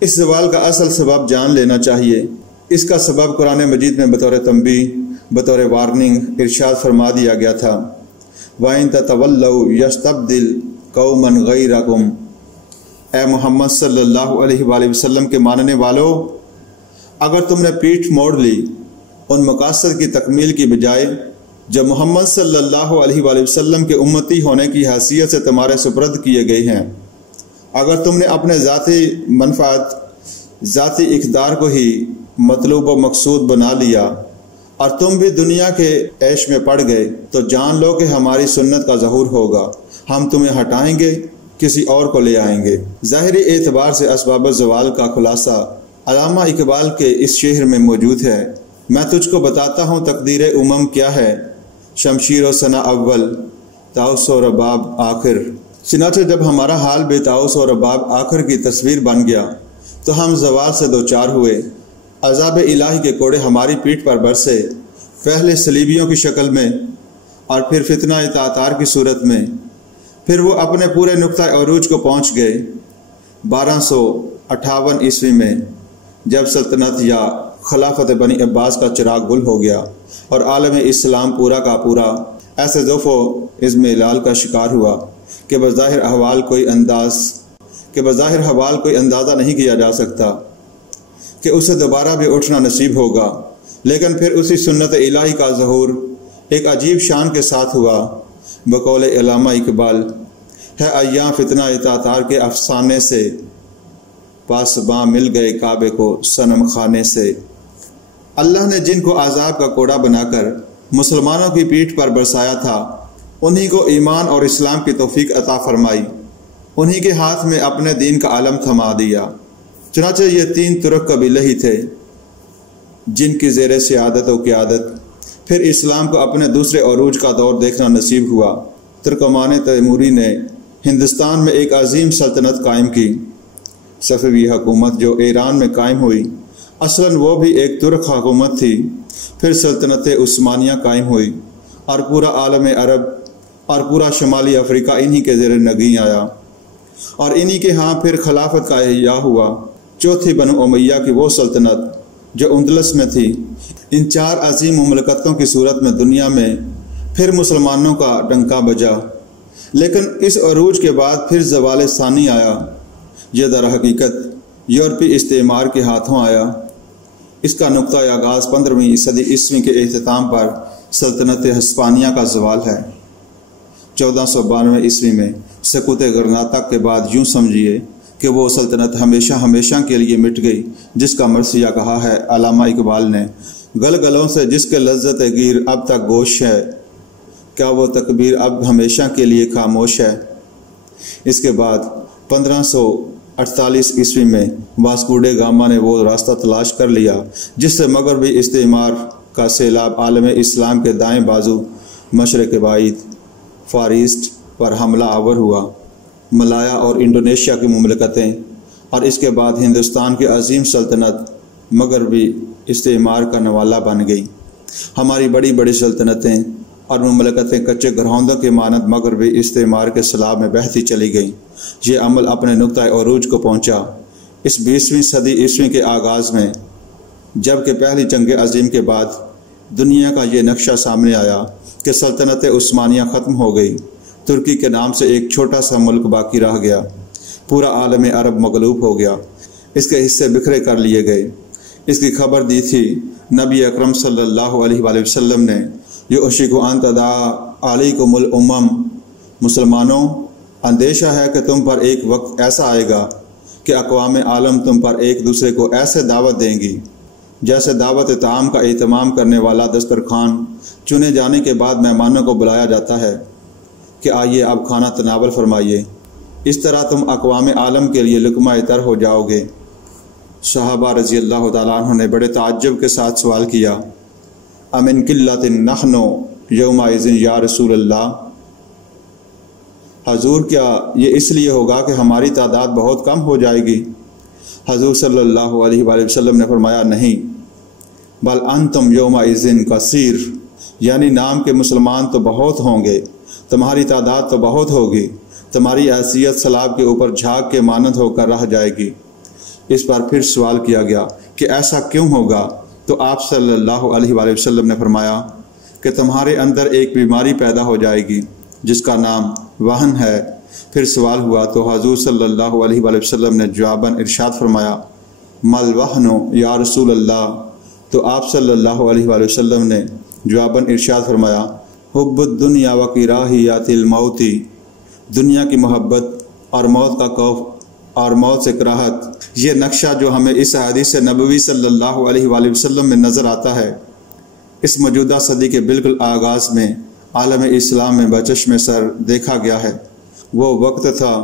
اس زوال کا اصل سبب جان لینا چاہیے۔ اس کا سبب قرآن مجید میں بطور تنبیہ، بطور وارننگ ارشاد فرما دیا گیا تھا، وَإِن تَتَوَلَّوْا يَسْتَبْدِلْ قَوْمًا غَيْرَكُمْ۔ اے محمد صلی اللہ علیہ وآلہ وسلم کے ماننے والو، اگر تم نے پیٹھ موڑ لی ان مقاصد کی تکمیل کی بجائے جو محمد صلی اللہ علیہ وآلہ وسلم کے امتی ہونے کی حیثیت سے تمہارے سپرد کیے گئے ہیں، اگر تم نے اپنے ذاتی منفعت، ذاتی اقدار کو ہی مطلوب و مقصود بنا لیا اور تم بھی دنیا کے عیش میں پڑ گئے، تو جان لو کہ ہماری سنت کا ظہور ہوگا، ہم تمہیں ہٹائیں گے، کسی اور کو لے آئیں گے۔ ظاہری اعتبار سے اسباب زوال کا خلاصہ علامہ اقبال کے اس شعر میں موجود ہے، میں تجھ کو بتاتا ہوں تقدیر امم کیا ہے، شمشیر و ثنا اول، طاؤس و رباب آخر۔ چنانچہ جب ہمارا حال بے طاؤس و رباب آخر کی تصویر بن گیا تو ہم زوال سے دوچار ہوئے، عذاب الہی کے کوڑے ہماری پیٹھ پر برسے، پہلے صلیبیوں کی شکل میں اور پھر فتنہ تاتار کی صورت میں، پھر وہ اپنے پورے نقطہ عروج کو پہنچ گئے 1258 عیسوی میں، جب سلطنت یا خلافت بنی عباس کا چراغ گل ہو گیا اور عالم اسلام پورا کا پورا ایسے ذوف و اضمحلال کا شکار ہوا کہ بظاہر حوال کوئی اندازہ نہیں کیا جا سکتا کہ اسے دوبارہ بھی اٹھنا نصیب ہوگا، لیکن پھر اسی سنت الہی کا ظہور ایک عجیب شان کے ساتھ ہوا۔ بقول علامہ اقبال، ہے ایام فتنہ تاتار کے افسانے سے، پاسباں مل گئے کعبے کو صنم خانے سے۔ اللہ نے جن کو عذاب کا کوڑا بنا کر مسلمانوں کی پیٹھ پر برسایا تھا، انہی کو ایمان اور اسلام کی توفیق عطا فرمائی، انہی کے ہاتھ میں اپنے دین کا علم تھما دیا۔ چنانچہ یہ 3 ترک قبیلے ہی تھے جن کی زیر سیادت و قیادت پھر اسلام کو اپنے دوسرے عروج کا دور دیکھنا نصیب ہوا۔ ترکمان تیموری نے ہندوستان میں ایک عظیم سلطنت قائم کی۔ صفوی حکومت جو ایران میں قائم ہوئی، اصلاً وہ بھی ایک ترک حکومت تھی۔ پھر سلطنت عثمانیہ قائم ہوئی اور پورا عالم عرب اور پورا شمالی افریقہ انہی کے زیر نگیں آیا، اور انہی کے ہاں پھر خلافت کا احیاء ہوا۔ چوتھی بنو امیہ کی وہ سلطنت جو اندلس میں تھی، ان 4 عظیم مملکتوں کی صورت میں دنیا میں پھر مسلمانوں کا ڈنکا بجا۔ لیکن اس عروج کے بعد پھر زوال ثانی آیا، یہ در حقیقت یورپی استعمار کے ہاتھوں آیا۔ اس کا نقطہ آغاز 15ویں صدی عیسوی کے اختتام پر سلطنت ہسپانیہ کا زوال ہے۔ 1492 عیسوی میں سقوط غرناطہ کے بعد یوں سمجھیے کہ وہ سلطنت ہمیشہ ہمیشہ کے لیے مٹ گئی، جس کا مرثیہ کہا ہے علامہ اقبال نے، گلوں سے جس کے لذت گیر اب تک گوش ہے، کیا وہ تکبیر اب ہمیشہ کے لیے خاموش ہے۔ اس کے بعد 1548 عیسوی میں واسکو ڈے گاما نے وہ راستہ تلاش کر لیا جس سے مغربی استعمار کا سیلاب عالم اسلام کے دائیں بازو مشرق بعید فارسٹ پر حملہ آور ہوا۔ ملایا اور انڈونیشیا کی مملکتیں اور اس کے بعد ہندوستان کی عظیم سلطنت مغربی استعمار کا نوالہ بن گئی۔ ہماری بڑی بڑی سلطنتیں اور مملکتیں کچے گرہوندوں کے مانند مغربی استعمار کے سیلاب میں بہتی چلی گئیں۔ یہ عمل اپنے نقطہ عروج کو پہنچا اس 20ویں صدی عیسوی کے آغاز میں، جبکہ پہلی جنگ عظیم کے بعد دنیا کا یہ نقشہ سامنے آیا کہ سلطنت عثمانیہ ختم ہو گئی، ترکی کے نام سے ایک چھوٹا سا ملک باقی رہ گیا، پورا عالم عرب مغلوب ہو گیا، اس کے حصے بکھرے کر لیے گئے۔ اس کی خبر دی تھی نبی اکرم صلی اللہ علیہ وآلہ وسلم نے، یؤشک ان تداعی علیکم الامم، مسلمانوں اندیشہ ہے کہ تم پر ایک وقت ایسا آئے گا کہ اقوام عالم تم پر ایک دوسرے کو ایسے دعوت دیں گی جیسے دعوت طعام کا اہتمام کرنے والا دسترخوان چنے جانے کے بعد مہمانوں کو بلایا جاتا ہے کہ آئیے اب کھانا تناول فرمائیے، اس طرح تم اقوام عالم کے لیے لقمہ تر ہو جاؤ گے۔ صحابہ رضی اللہ تعالیٰ عنہ نے بڑے تعجب کے ساتھ سوال کیا، امن قلت نحن یومئذ یا رسول اللہ، حضور کیا یہ اس لیے ہوگا کہ ہماری تعداد بہت کم ہو جائے گی؟ حضور صلی اللہ علیہ وآلہ وسلم نے فرمایا، نہیں، بل انتم یومئذ کثیر، یعنی نام کے مسلمان تو بہت ہوں گے، تمہاری تعداد تو بہت ہوگی، تمہاری حیثیت سلاب کے اوپر جھاگ کے مانند ہو کر رہ جائے گی۔ اس پر پھر سوال کیا گیا کہ ایسا کیوں ہوگا؟ تو آپ صلی اللہ علیہ وآلہ وسلم نے فرمایا کہ تمہارے اندر ایک بیماری پیدا ہو جائے گی جس کا نام وہن ہے۔ پھر سوال ہوا تو حضور صلی اللہ علیہ وآلہ وسلم نے جواباً ارشاد فرمایا مل وہن یا رسول اللہ۔ تو آپ صلی اللہ علیہ وآلہ وسلم نے جواباً ارشاد فرمایا حب الدنیا و کراہیۃ الموت، دنیا کی محبت اور موت کا خوف اور موت سے کراہت۔ یہ نقشہ جو ہمیں اس حدیث نبوی صلی اللہ علیہ وآلہ وسلم میں نظر آتا ہے، اس موجودہ صدی کے بالکل آغاز میں عالم اسلام میں بچشم سر دیکھا گیا ہے۔ وہ وقت تھا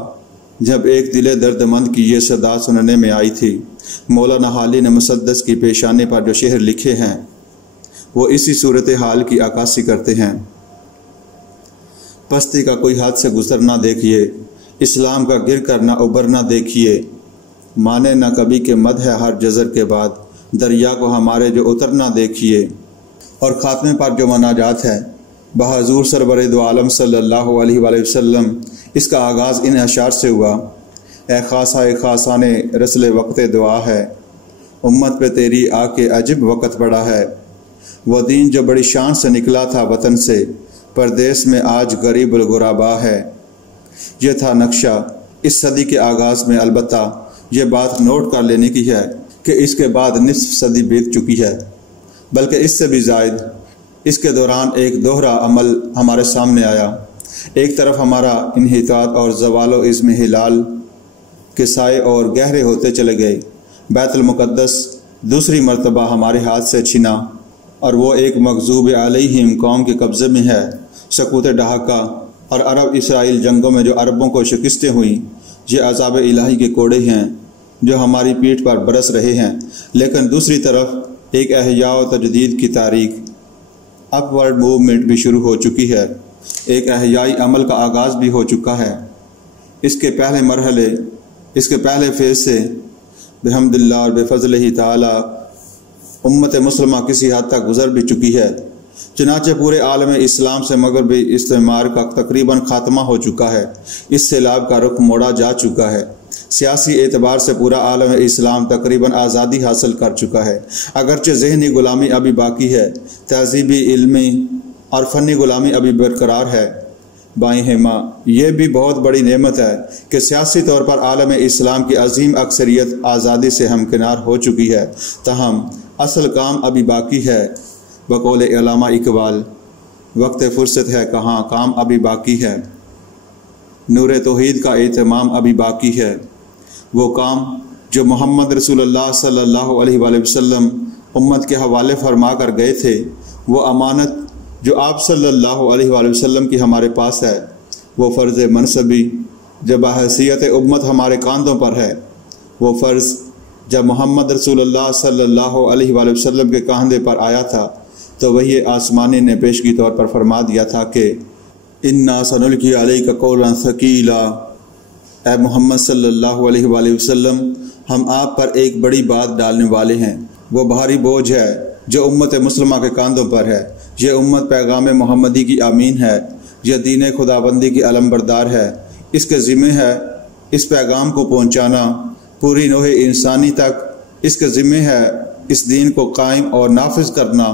جب ایک دل درد مند کی یہ صدا سننے میں آئی تھی۔ مولانا حالی نے مسدس کی پیشانی پر جو شعر لکھے ہیں وہ اسی صورتحال کی عکاسی کرتے ہیں۔ پستی کا کوئی حد سے گزرنا دیکھیے، اسلام کا گر کر نہ ابھرنا دیکھیے، مانے نہ کبھی کہ مد ہے ہر جزر کے بعد، دریا کو ہمارے جو اترنا دیکھیے۔ اور خاتمے پر جو مناجات ہے بحضور سرور دو عالم صلی اللہ علیہ وآلہ وسلم، اس کا آغاز ان اشعار سے ہوا اے خاصہ خاصان رسل وقت دعا ہے، امت پہ تیری آ کے عجب وقت پڑا ہے، وہ دین جو بڑی شان سے نکلا تھا وطن سے، پردیس میں آج غریب الغربا ہے۔ یہ تھا نقشہ اس صدی کے آغاز میں، البتہ یہ بات نوٹ کر لینے کی ہے کہ اس کے بعد نصف صدی بیت چکی ہے، بلکہ اس سے بھی زائد۔ اس کے دوران ایک دوہرا عمل ہمارے سامنے آیا۔ ایک طرف ہمارا انحطاط اور زوال و عزم ہلال کے سائے اور گہرے ہوتے چلے گئے، بیت المقدس دوسری مرتبہ ہمارے ہاتھ سے چھنا اور وہ ایک مغضوب علیہم قوم کے قبضے میں ہے۔ سقوط ڈھاکہ اور عرب اسرائیل جنگوں میں جو عربوں کو شکستیں ہوئیں، یہ عذاب الہی کے کوڑے ہیں جو ہماری پیٹھ پر برس رہے ہیں۔ لیکن دوسری طرف ایک احیاء و تجدید کی تاریخ، اپ ورڈ موومنٹ بھی شروع ہو چکی ہے، ایک احیائی عمل کا آغاز بھی ہو چکا ہے۔ اس کے پہلے فیز سے بحمد اللہ اور بفضلہ تعالی امت مسلمہ کسی حد تک گزر بھی چکی ہے، چنانچہ پورے عالم اسلام سے مغربی استعمار کا تقریباً خاتمہ ہو چکا ہے، اس سیلاب کا رخ موڑا جا چکا ہے، سیاسی اعتبار سے پورا عالم اسلام تقریباً آزادی حاصل کر چکا ہے، اگرچہ ذہنی غلامی ابھی باقی ہے، تہذیبی، علمی اور فنی غلامی ابھی برقرار ہے۔ بائیں ہیما، یہ بھی بہت بڑی نعمت ہے کہ سیاسی طور پر عالم اسلام کی عظیم اکثریت آزادی سے ہمکنار ہو چکی ہے، تاہم اصل کام ابھی باقی ہے۔ بقول علامہ اقبال، وقت فرصت ہے کہاں، کام ابھی باقی ہے، نور توحید کا اہتمام ابھی باقی ہے۔ وہ کام جو محمد رسول اللہ صلی اللہ علیہ وآلہ وسلم امت کے حوالے فرما کر گئے تھے، وہ امانت جو آپ صلی اللہ علیہ وآلہ وسلم کی ہمارے پاس ہے، وہ فرض منصبی جب بحیثیت امت ہمارے کاندھوں پر ہے، وہ فرض جب محمد رسول اللہ صلی اللہ علیہ وآلہ وسلم کے کاندھے پر آیا تھا تو وہی آسمانی نے پیشگی طور پر فرما دیا تھا کہ اِنَّا سَنُلْقِي عَلَيْكَ قَوْلًا ثَقِيلًا، اے محمد صلی اللہ علیہ وآلہ وسلم، ہم آپ پر ایک بڑی بات ڈالنے والے ہیں، وہ بھاری بوجھ ہے جو امت مسلمہ کے کاندھوں پر ہے۔ یہ امت پیغام محمدی کی امین ہے، یہ دین خداوندی کی علمبردار ہے، اس کے ذمہ ہے اس پیغام کو پہنچانا پوری نوع انسانی تک، اس کے ذمہ ہے اس دین کو قائم اور نافذ کرنا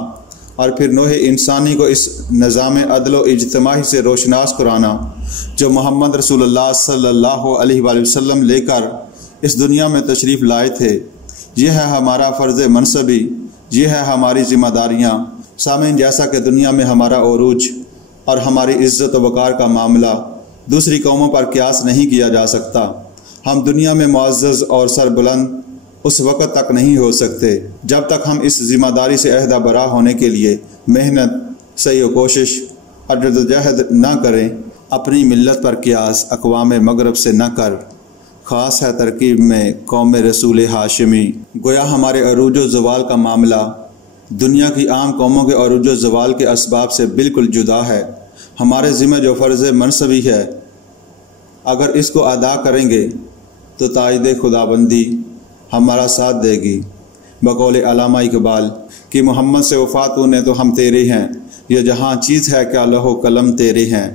اور پھر نوع انسانی کو اس نظام عدل و اجتماعی سے روشناس کرانا جو محمد رسول اللہ صلی اللہ علیہ وآلہ وسلم لے کر اس دنیا میں تشریف لائے تھے۔ یہ ہے ہمارا فرض منصبی، یہ ہے ہماری ذمہ داریاں۔ سامعین، جیسا کہ دنیا میں ہمارا عروج اور ہماری عزت و وقار کا معاملہ دوسری قوموں پر قیاس نہیں کیا جا سکتا، ہم دنیا میں معزز اور سربلند اس وقت تک نہیں ہو سکتے جب تک ہم اس ذمہ داری سے عہدہ برا ہونے کے لیے محنت، سعی و کوشش اور جدوجہد نہ کریں۔ اپنی ملت پر قیاس اقوام مغرب سے نہ کر، خاص ہے ترکیب میں قوم رسول ہاشمی۔ گویا ہمارے عروج و زوال کا معاملہ دنیا کی عام قوموں کے عروج و زوال کے اسباب سے بالکل جدا ہے۔ ہمارے ذمہ جو فرض منصبی ہے، اگر اس کو ادا کریں گے تو تائید خداوندی ہمارا ساتھ دے گی۔ بقول علامہ اقبال کہ محمد سے وفات ہونے تو ہم تیرے ہیں، یہ جہاں چیز ہے کیا لوح و قلم تیرے ہیں۔